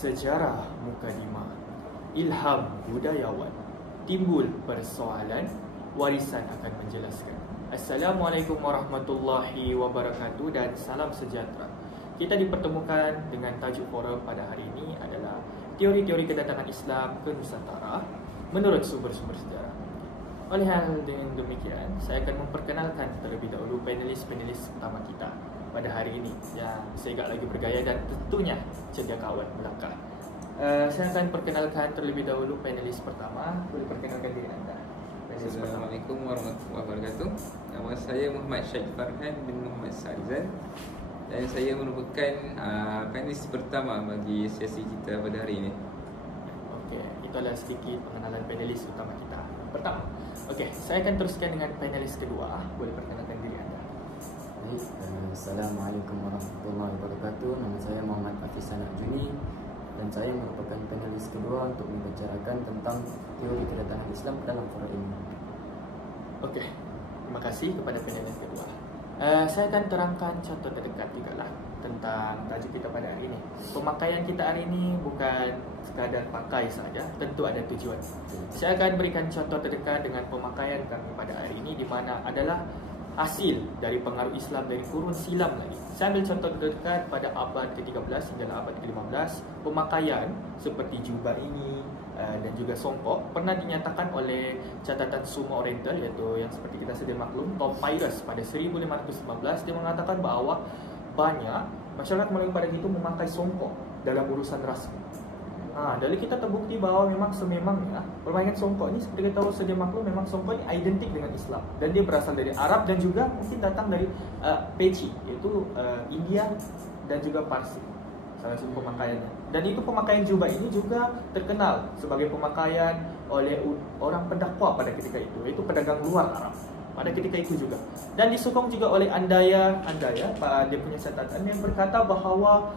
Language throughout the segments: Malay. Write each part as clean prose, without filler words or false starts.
Sejarah mukadimah, ilham budayawan, timbul persoalan, warisan akan menjelaskan. Assalamualaikum warahmatullahi wabarakatuh dan salam sejahtera. Kita dipertemukan dengan tajuk forum pada hari ini adalah teori-teori kedatangan Islam ke Nusantara menurut sumber-sumber sejarah. Oleh hal dengan demikian, saya akan memperkenalkan terlebih dahulu panelis-panelis utama kita pada hari ini yang segak lagi bergaya dan tentunya cedia kawan belakang. Saya akan perkenalkan terlebih dahulu panelis pertama. Boleh perkenalkan diri anda. Assalamualaikum warahmatullahi wabarakatuh. Nama saya Muhammad Syed Farhan bin Muhammad Sarizan dan saya merupakan panelis pertama bagi sesi kita pada hari ini. Okey, itulah sedikit pengenalan panelis utama kita pertama. Okey, saya akan teruskan dengan panelis kedua. Boleh perkenalkan diri anda. Baik, Assalamualaikum warahmatullahi wabarakatuh. Nama saya Muhammad Hafiz Anak Juni dan saya merupakan panelis kedua untuk membicarakan tentang teori kedatangan Islam dalam forum ini. Okey, terima kasih kepada panelis kedua. Saya akan terangkan contoh terdekat juga lah tentang tajuk kita pada hari ini. Pemakaian kita hari ini bukan sekadar pakai saja, tentu ada tujuan. Saya akan berikan contoh terdekat dengan pemakaian kami pada hari ini di mana adalah hasil dari pengaruh Islam dari kurun silam lagi. Saya ambil contoh terdekat pada abad ke-13 hingga abad ke-15. Pemakaian seperti jubah ini dan juga songkok pernah dinyatakan oleh catatan Sumer Oriental, iaitu yang seperti kita sedia maklum, Papyrus pada 1515. Dia mengatakan bahawa banyak masyarakat Melayu pada itu memakai songkok dalam urusan rasmi. Dari kita terbukti bahawa memang sememangnya permainan songkok ini seperti kita tahu sedia maklum, memang songkok ini identik dengan Islam dan dia berasal dari Arab dan juga mungkin datang dari Peci, iaitu India dan juga Parsi, salah satu pemakaiannya. Dan itu pemakaian jubah ini juga terkenal sebagai pemakaian oleh orang pendakwa pada ketika itu, iaitu pedagang luar Arab pada ketika itu juga. Dan disokong juga oleh Andaya dia punya catatan yang berkata bahawa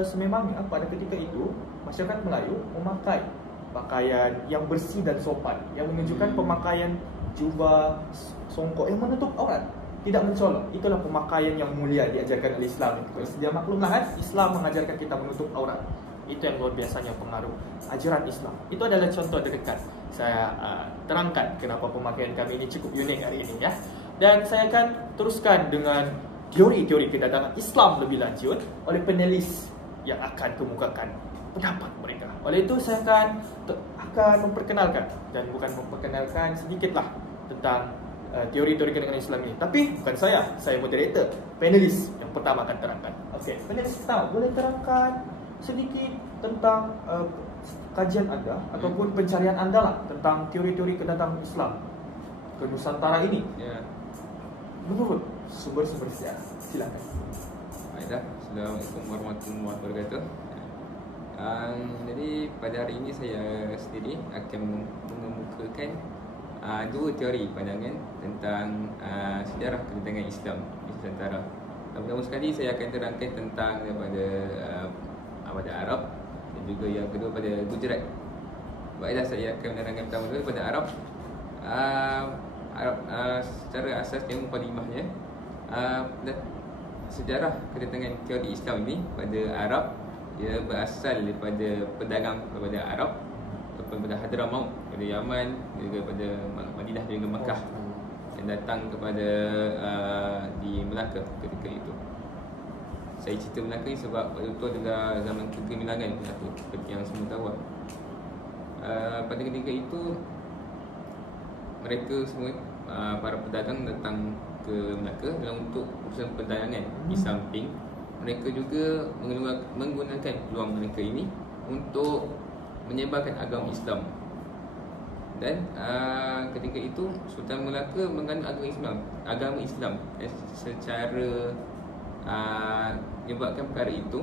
sememangnya pada ketika itu masyarakat Melayu memakai pakaian yang bersih dan sopan, yang menunjukkan pemakaian jubah songkok yang menutup aurat, tidak mencolok. Itulah pemakaian yang mulia diajarkan oleh Islam. Sedia maklumlah kan, Islam mengajarkan kita menutup aurat. Itu yang luar biasanya pengaruh ajaran Islam. Itu adalah contoh terdekat. Saya terangkan kenapa pemakaian kami ini cukup unik hari ini ya. Dan saya akan teruskan dengan teori-teori kedatangan Islam lebih lanjut oleh panelis yang akan kemukakan pendapat mereka. Oleh itu saya akan memperkenalkan, dan bukan memperkenalkan sedikitlah tentang teori-teori kedatangan Islam ini. Tapi bukan saya moderator. Panelis yang pertama akan terangkan. Okey, panelis pertama boleh terangkan sedikit tentang kajian anda ataupun pencarian anda lah tentang teori-teori kedatangan Islam ke Nusantara ini. Ya. Menurut sumber-sumber sejarah. Silakan. Baiklah, Assalamualaikum warahmatullahi wabarakatuh. Jadi pada hari ini saya sendiri akan mengemukakan dua teori pandangan tentang sejarah kedatangan Islam di Nusantara. Pertama sekali saya akan terangkan tentang pada Arab dan juga yang kedua pada Gujarat. Baiklah, saya akan menerangkan pertama dulu pada Arab. Secara asas yang mukadimahnya, sejarah kedatangan teori Islam ini pada Arab, ia berasal daripada pedagang daripada Arab daripada Hadramaut, pada Yaman, juga pada Madinah dan juga Makkah, yang datang kepada di Melaka ketika itu. Saya cerita Melaka ni sebab waktu itu adalah zaman kegemilangan Melaka, seperti yang semua tahu. Pada ketika itu mereka semua para pedagang datang ke Melaka dalam untuk urusan perdagangan. Di samping mereka juga menggunakan peluang mereka ini untuk menyebarkan agama Islam. Dan ketika itu Sultan Melaka menganut agama Islam secara menyebabkan perkara itu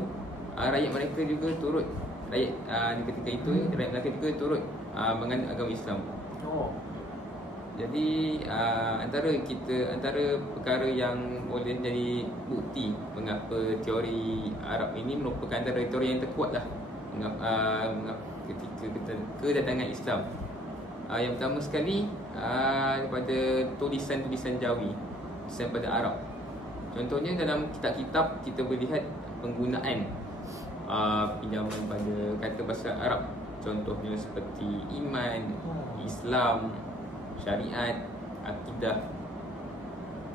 rakyat mereka juga turut, rakyat ketika itu rakyat Melaka juga turut menganut agama Islam. Jadi antara perkara yang boleh jadi bukti mengapa teori Arab ini merupakan antara teori yang terkuat lah ketika kedatangan Islam. Yang pertama sekali daripada tulisan-tulisan Jawi, tulisan pada Arab. Contohnya dalam kitab-kitab kita boleh lihat penggunaan pinjaman pada kata bahasa Arab. Contohnya seperti iman, Islam, syariat, akidah.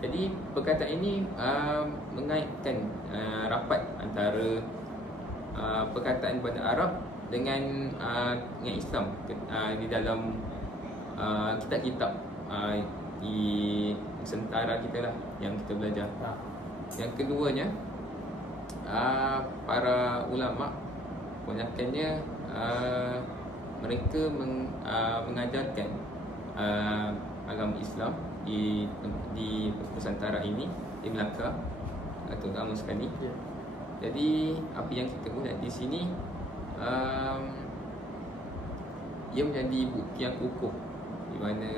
Jadi perkataan ini mengaitkan rapat antara perkataan pada Arab dengan Islam di dalam kitab-kitab di Nusantara kita lah yang kita belajar. Yang keduanya, para ulama kebanyakannya mereka mengajarkan agama Islam di Nusantara ini, di Melaka terutama sekali. Jadi apa yang kita buat di sini ia menjadi bukti yang kukuh di mana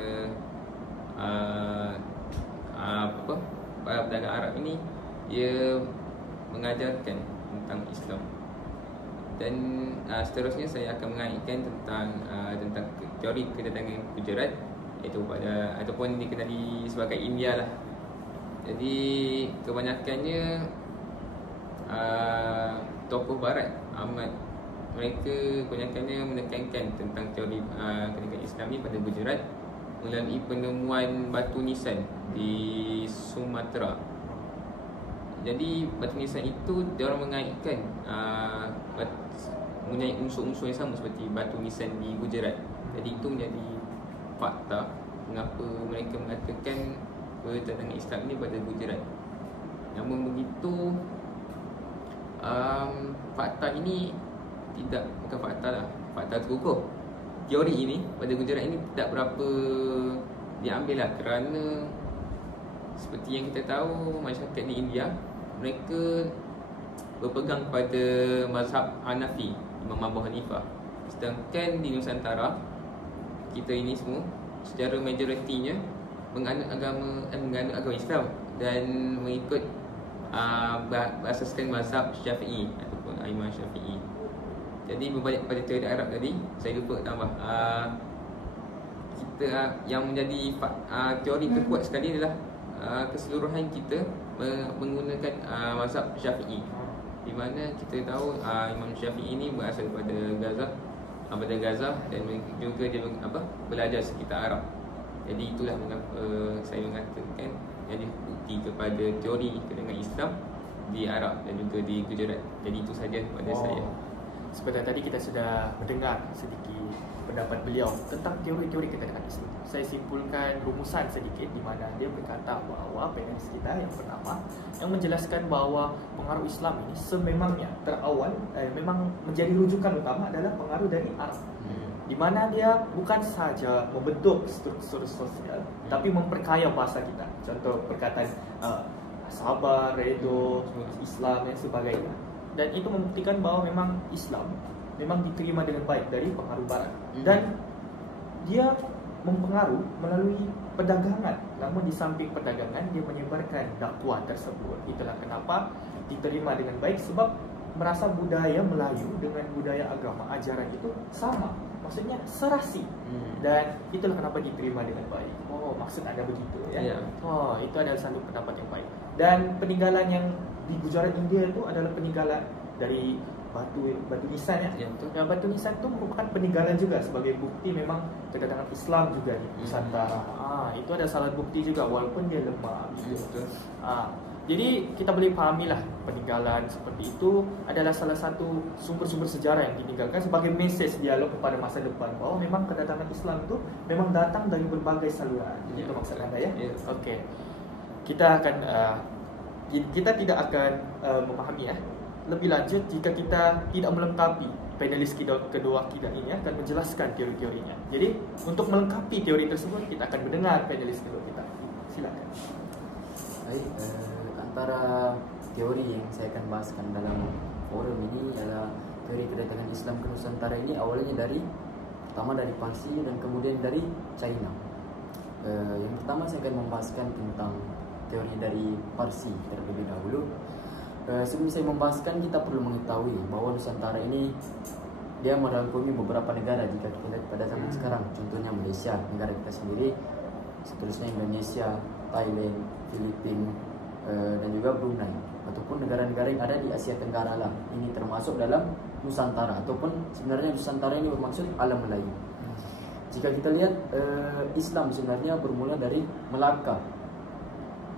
para pedagang Arab ini dia mengajarkan tentang Islam. Dan seterusnya saya akan mengaitkan tentang teori kedatangan Gujarat, iaitu ataupun dikenali sebagai India lah. Jadi kebanyakannya tokoh barat mereka kebanyakannya menekankan tentang teori kedatangan Islam ni pada Gujarat melalui penemuan batu nisan di Sumatera. Jadi batu nisan itu dia orang mengaitkan mempunyai unsur-unsur yang sama seperti batu nisan di Gujarat. Jadi itu menjadi fakta mengapa mereka mengatakan kedatangan Islam ini pada Gujarat. Namun begitu, fakta ini bukan fakta lah, fakta terkukuh. Teori ini pada Gujarat ini tidak berapa diambil lah, kerana seperti yang kita tahu masyarakat di India mereka berpegang pada mazhab Hanafi, Imam Abu Hanifah. Sedangkan di Nusantara kita ini semua secara majoritinya menganut agama Islam dan mengikut berasaskan mazhab Syafi'i ataupun Imam Syafi'i. Jadi berbalik pada teori Arab tadi, saya lupa tambah kita yang menjadi teori terkuat sekali adalah keseluruhan kita menggunakan mazhab Syafi'i, di mana kita tahu Imam Syafi'i ini berasal daripada Gaza dan juga dia belajar sekitar Arab. Jadi itulah mengapa saya mengatakan jadi bukti kepada teori kedatangan Islam di Arab dan juga di Gujarat. Jadi itu saja pada saya. Seperti tadi kita sudah mendengar sedikit pendapat beliau tentang teori-teori kedatangan Islam. Saya simpulkan rumusan sedikit di mana dia berkata bahawa panelis kita yang pertama yang menjelaskan bahawa pengaruh Islam ini sememangnya terawal memang menjadi rujukan utama adalah pengaruh dari Arab. Di mana dia bukan saja membentuk struktur sosial tapi memperkaya bahasa kita. Contoh perkataan sabar, redha, Islam dan sebagainya. Dan itu membuktikan bahawa memang Islam memang diterima dengan baik dari pengaruh barat. Dan dia mempengaruh melalui perdagangan. Namun di samping perdagangan dia menyebarkan dakwah tersebut. Itulah kenapa diterima dengan baik, sebab merasa budaya Melayu dengan budaya agama ajaran itu sama. Maksudnya serasi. Dan itulah kenapa diterima dengan baik. Oh, maksud anda begitu ya? Oh, itu adalah satu pendapat yang baik. Dan peninggalan yang di Gujarat India itu adalah peninggalan dari batu nisan ya. Yang batu nisan itu merupakan peninggalan juga sebagai bukti memang kedatangan Islam juga di Nusantara. Itu ada salah bukti juga walaupun dia lemah gitu. Jadi kita boleh pahamilah peninggalan seperti itu adalah salah satu sumber-sumber sejarah yang ditinggalkan sebagai mesej dialog kepada masa depan bahawa memang kedatangan Islam itu memang datang dari berbagai saluran. Itu maksud anda ya? Okey. Kita tidak akan memahami ya lebih lanjut jika kita tidak melengkapi panelis kedua kita ini akan menjelaskan teori-teorinya. Jadi untuk melengkapi teori tersebut kita akan mendengar panelis kedua kita. Silakan. Baik, antara teori yang saya akan bahaskan dalam forum ini adalah teori kedatangan Islam ke Nusantara ini awalnya pertama dari Parsi dan kemudian dari China. Yang pertama saya akan membahaskan tentang teori dari Parsi terlebih dahulu. Sebelum saya membahaskan, kita perlu mengetahui bahawa Nusantara ini dia merangkumi beberapa negara jika kita lihat pada zaman sekarang. Contohnya Malaysia, negara kita sendiri, seterusnya Indonesia, Thailand, Filipina, dan juga Brunei ataupun negara-negara yang ada di Asia Tenggara lah. Ini termasuk dalam Nusantara ataupun sebenarnya Nusantara ini bermaksud alam Melayu. Jika kita lihat Islam sebenarnya bermula dari Melaka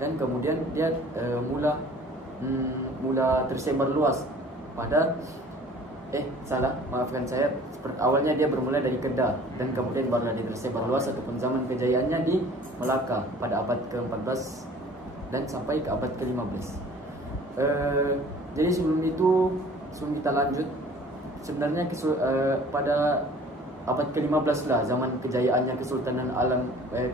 dan kemudian dia mula tersebar luas pada maafkan saya, awalnya dia bermula dari Kedah dan kemudian baru dia tersebar luas ataupun zaman kejayaannya di Melaka pada abad ke-14 dan sampai ke abad ke-15. Jadi sebelum kita lanjut, sebenarnya pada abad ke-15 lah zaman kejayaannya Kesultanan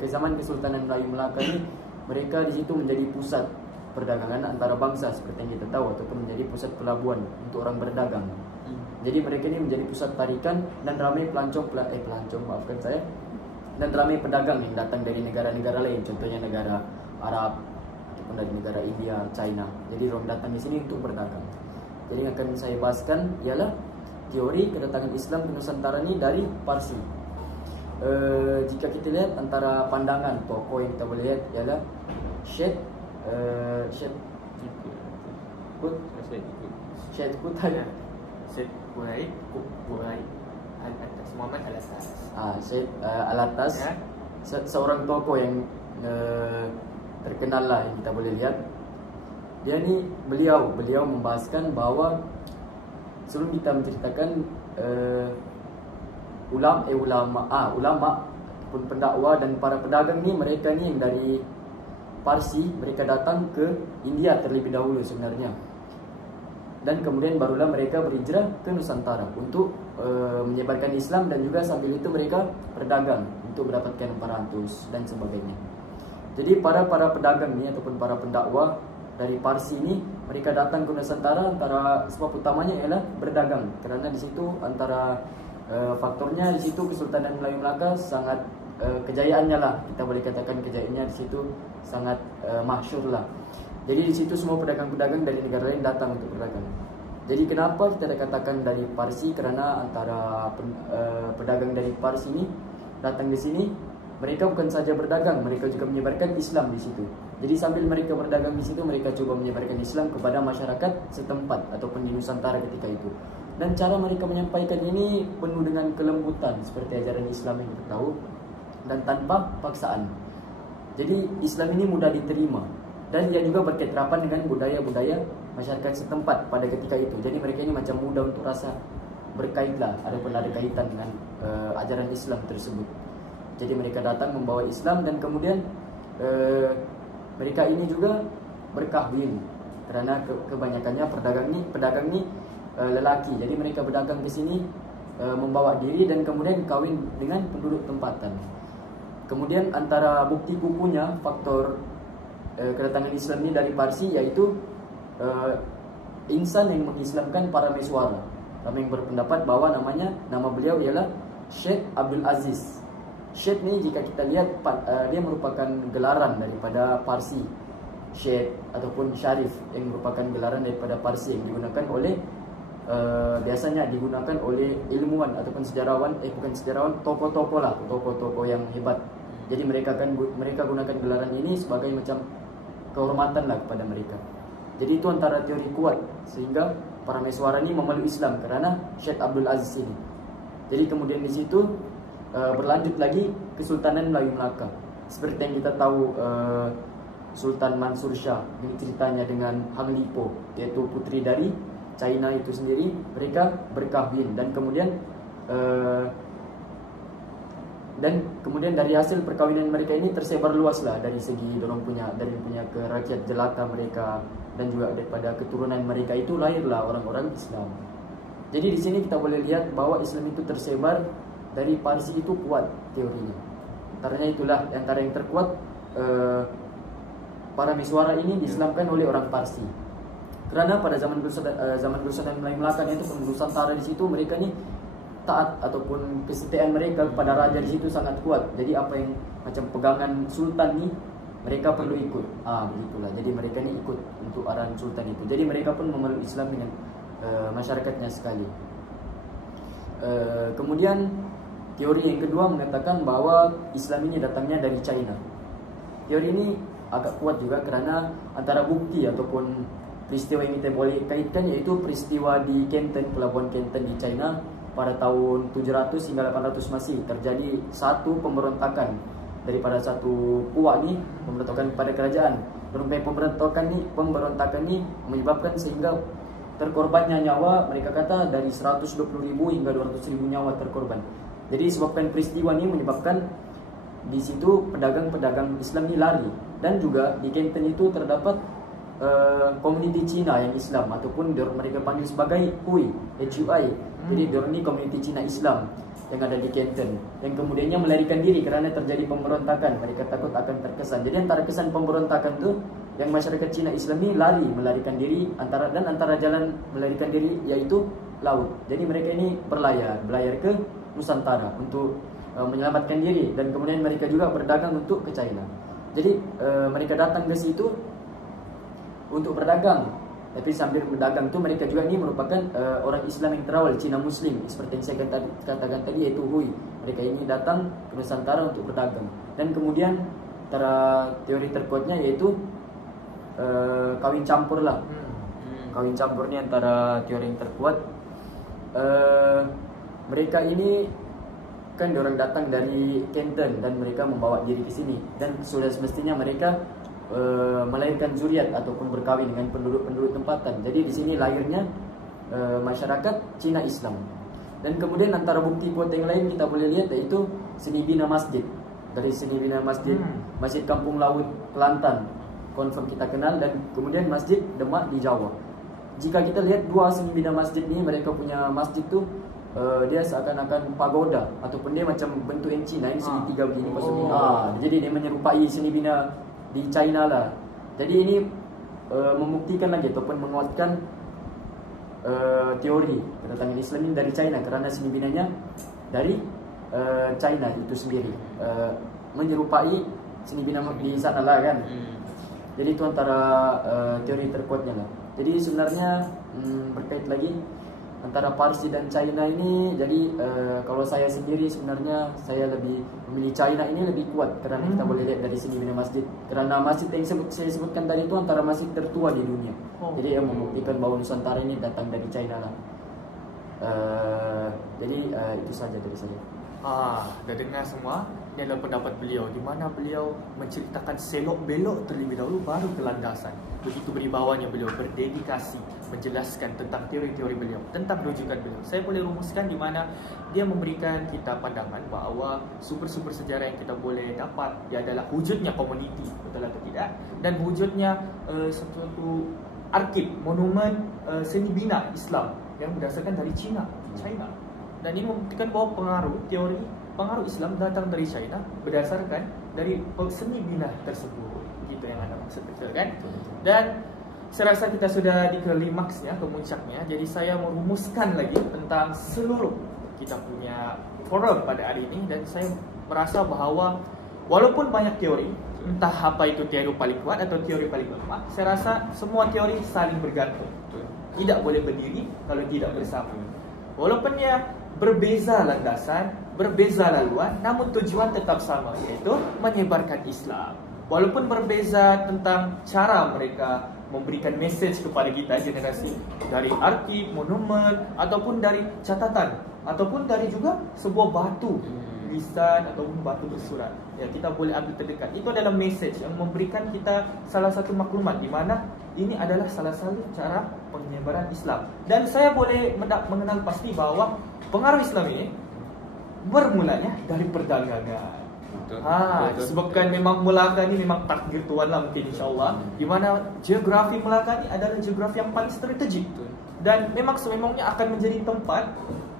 zaman Kesultanan Melayu Melaka ini, mereka di situ menjadi pusat perdagangan antara bangsa seperti yang kita tahu ataupun menjadi pusat pelabuhan untuk orang berdagang. Jadi mereka ini menjadi pusat tarikan dan ramai pelancong maafkan saya, dan ramai pedagang yang datang dari negara-negara lain, contohnya negara Arab ataupun dari negara India, China. Jadi orang datang di sini untuk berdagang. Jadi yang akan saya bahaskan ialah teori kedatangan Islam ke Nusantara ini dari Parsi. Jika kita lihat antara pandangan tokoh yang kita boleh lihat ialah Syed Muhammad Al-Atas. Syed Al-Atas, ya. Seorang tokoh yang terkenal lah yang kita boleh lihat. Beliau membahaskan bahawa sebelum kita menceritakan ulama pun pendakwa dan para pedagang ni, mereka ni yang dari Parsi, mereka datang ke India terlebih dahulu sebenarnya. Dan kemudian barulah mereka berhijrah ke Nusantara untuk menyebarkan Islam, dan juga sambil itu mereka berdagang untuk mendapatkan perantus dan sebagainya. Jadi para pedagang ni ataupun para pendakwa dari Parsi ini, mereka datang ke Nusantara antara sebab utamanya ialah berdagang, kerana di situ antara faktornya di situ Kesultanan Melayu Melaka sangat kejayaannya lah, kita boleh katakan kejayaannya di situ sangat masyhur lah. Jadi di situ semua pedagang-pedagang dari negara lain datang untuk berdagang. Jadi kenapa kita katakan dari Parsi? Kerana antara pedagang dari Parsi ini datang di sini, mereka bukan saja berdagang, mereka juga menyebarkan Islam di situ. Jadi sambil mereka berdagang di situ, mereka coba menyebarkan Islam kepada masyarakat setempat ataupun di Nusantara ketika itu. Dan cara mereka menyampaikan ini penuh dengan kelembutan seperti ajaran Islam yang kita tahu, dan tanpa paksaan. Jadi Islam ini mudah diterima, dan dia juga berketrapan dengan budaya-budaya masyarakat setempat pada ketika itu. Jadi mereka ini macam mudah untuk rasa berkaitlah, ada kaitan dengan ajaran Islam tersebut. Jadi mereka datang membawa Islam, dan kemudian mereka ini juga berkahwin, kerana kebanyakannya pedagang ni lelaki. Jadi mereka berdagang ke sini membawa diri dan kemudian kahwin dengan penduduk tempatan. Kemudian antara bukti kukunya faktor kedatangan Islam ini dari Parsi, iaitu insan yang mengislamkan Parameswara. Ramai yang berpendapat bahawa nama beliau ialah Syekh Abdul Aziz. Syekh ni jika kita lihat dia merupakan gelaran daripada Parsi. Syekh ataupun Syarif yang merupakan gelaran daripada Parsi yang digunakan oleh biasanya digunakan oleh ilmuwan ataupun sejarawan, tokoh-tokoh lah, tokoh-tokoh yang hebat. Jadi mereka gunakan gelaran ini sebagai macam kehormatan lah kepada mereka. Jadi itu antara teori kuat sehingga Parameswara ini memeluk Islam kerana Syekh Abdul Aziz ini. Jadi kemudian di situ berlanjut lagi Kesultanan Melayu Melaka. Seperti yang kita tahu, Sultan Mansur Shah ini ceritanya dengan Hang Lipo, iaitu putri dari China itu sendiri. Mereka berkahwin dan kemudian dari hasil perkahwinan mereka ini tersebar luas lah dari segi punya ke rakyat jelata mereka, dan juga daripada keturunan mereka itu lahirlah orang-orang Islam. Jadi di sini kita boleh lihat bahawa Islam itu tersebar dari Parsi itu kuat teorinya. Antaranya itulah antara yang terkuat, Parameswara ini diislamkan oleh orang Parsi. Kerana pada zaman Kesultanan Melayu Melaka itu pun Nusantara di situ, mereka ni taat ataupun kesetiaan mereka kepada raja di situ sangat kuat. Jadi apa yang macam pegangan sultan ni mereka perlu ikut. Begitulah. Jadi mereka ni ikut untuk arahan sultan itu. Jadi mereka pun memeluk Islam dengan masyarakatnya sekali. Kemudian teori yang kedua mengatakan bahawa Islam ini datangnya dari China. Teori ini agak kuat juga kerana antara bukti ataupun peristiwa yang kita boleh kaitkan iaitu peristiwa di Canton, Pelabuhan Canton di China pada tahun 700 hingga 800 Masih terjadi satu pemberontakan daripada satu puak ni, pemberontakan pada kerajaan. Pemberontakan ni menyebabkan sehingga terkorbannya nyawa, mereka kata dari 120,000 hingga 200,000 nyawa terkorban. Jadi sebabkan peristiwa ni menyebabkan di situ pedagang-pedagang Islam ni lari. Dan juga di Canton itu terdapat komuniti Cina yang Islam ataupun mereka panggil sebagai HUI, HUI. Jadi diorang ni komuniti Cina Islam yang ada di Canton, yang kemudiannya melarikan diri kerana terjadi pemberontakan. Mereka takut akan terkesan. Jadi antara kesan pemberontakan tu yang masyarakat Cina Islam ni melarikan diri antara jalan melarikan diri iaitu laut. Jadi mereka ini berlayar ke Nusantara untuk menyelamatkan diri, dan kemudian mereka juga berdagang untuk ke China. Jadi mereka datang ke situ untuk berdagang. Tapi sambil berdagang tu mereka juga ni merupakan orang Islam yang terawal, Cina Muslim, seperti yang saya katakan tadi, iaitu HUI. Mereka ini datang ke Nusantara untuk berdagang. Dan kemudian antara teori terkuatnya iaitu kawin campur lah. Kawin campur ni antara teori yang terkuat. Mereka ini kan diorang datang dari Canton dan mereka membawa diri ke sini, dan sudah semestinya mereka melahirkan zuriat ataupun berkahwin dengan penduduk-penduduk tempatan. Jadi di sini lahirnya masyarakat Cina Islam. Dan kemudian antara bukti kuat yang lain kita boleh lihat iaitu seni bina masjid. Dari seni bina masjid, Masjid Kampung Laut Kelantan confirm kita kenal, dan kemudian Masjid Demak di Jawa. Jika kita lihat dua seni bina masjid ni, mereka punya masjid tu dia seakan-akan pagoda ataupun dia macam bentuk yang Cina, yang segitiga begini pasal jadi dia menyerupai seni bina di China lah. Jadi ini membuktikan lagi ataupun menguatkan teori kedatangan Islam ini dari China, kerana seni binanya dari China itu sendiri menyerupai seni bina di sana lah kan. Jadi itu antara teori terkuatnya lah. Jadi sebenarnya berkait lagi antara Parsi dan China ini. Jadi kalau saya sendiri sebenarnya saya lebih memilih China ini lebih kuat, kerana kita boleh lihat dari sini bina masjid. Kerana masjid yang saya sebutkan tadi itu antara masjid tertua di dunia. Jadi yang membuktikan bahawa Nusantara ini datang dari China lah. Jadi itu saja dari saya. Dah dengar semua. Ini adalah pendapat beliau, di mana beliau menceritakan selok-belok terlebih dahulu baru ke landasan. Begitu berbawanya beliau berdedikasi menjelaskan tentang teori-teori beliau, tentang rujukan beliau. Saya boleh rumuskan di mana dia memberikan kita pandangan bahawa sumber-sumber sejarah yang kita boleh dapat dia adalah wujudnya komuniti, betul atau tidak, dan wujudnya satu arkib, monumen seni bina Islam yang berdasarkan dari China. Dan ini membuktikan bahawa pengaruh Islam datang dari China berdasarkan dari seni bina tersebut. Gitu yang anda maksud, betul kan? Dan saya rasa kita sudah di klimaksnya, kemuncaknya. Jadi saya merumuskan lagi tentang seluruh kita punya forum pada hari ini. Dan saya merasa bahawa walaupun banyak teori, entah apa itu teori paling kuat atau teori paling lemah, saya rasa semua teori saling bergantung. Tidak boleh berdiri kalau tidak bersama. Walaupun ya berbeza landasan, berbeza laluan, namun tujuan tetap sama, iaitu menyebarkan Islam. Walaupun berbeza tentang cara mereka memberikan mesej kepada kita generasi, dari arsip, monumen, ataupun dari catatan, ataupun dari juga sebuah batu lisan ataupun batu bersurat. Ya, kita boleh ambil terdekat. Itu adalah mesej yang memberikan kita salah satu maklumat di mana ini adalah salah satu cara penyebaran Islam. Dan saya boleh mengenal pasti bahawa pengaruh Islam ini bermulanya dari perdagangan. Sebabkan memang Melaka ni memang takdir Tuhan lah mungkin insyaAllah, di mana geografi Melaka ni adalah geografi yang paling strategik. Dan memang sememangnya akan menjadi tempat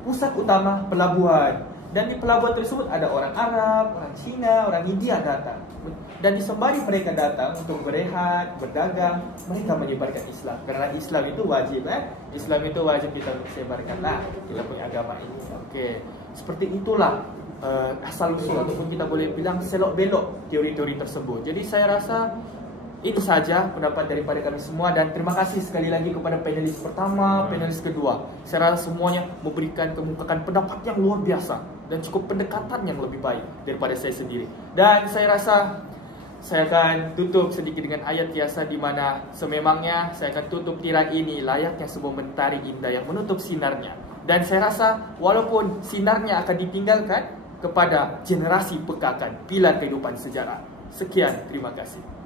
pusat utama pelabuhan. Dan di pelabuhan tersebut ada orang Arab, orang Cina, orang India datang. Dan disembari mereka datang untuk berehat, berdagang, mereka menyebarkan Islam. Kerana Islam itu wajib Islam itu wajib kita sebarkan lah, kita punya agama ini. Okey, seperti itulah asal usul ataupun kita boleh bilang selok-belok teori-teori tersebut. Jadi saya rasa itu saja pendapat daripada kami semua, dan terima kasih sekali lagi kepada panelis pertama, panelis kedua. Saya rasa semuanya memberikan kemukakan pendapat yang luar biasa dan cukup pendekatan yang lebih baik daripada saya sendiri. Dan saya rasa saya akan tutup sedikit dengan ayat biasa di mana sememangnya saya akan tutup tirai ini layaknya sebuah mentari indah yang menutup sinarnya. Dan saya rasa walaupun sinarnya akan ditinggalkan kepada generasi pekakan pilar kehidupan sejarah. Sekian, terima kasih.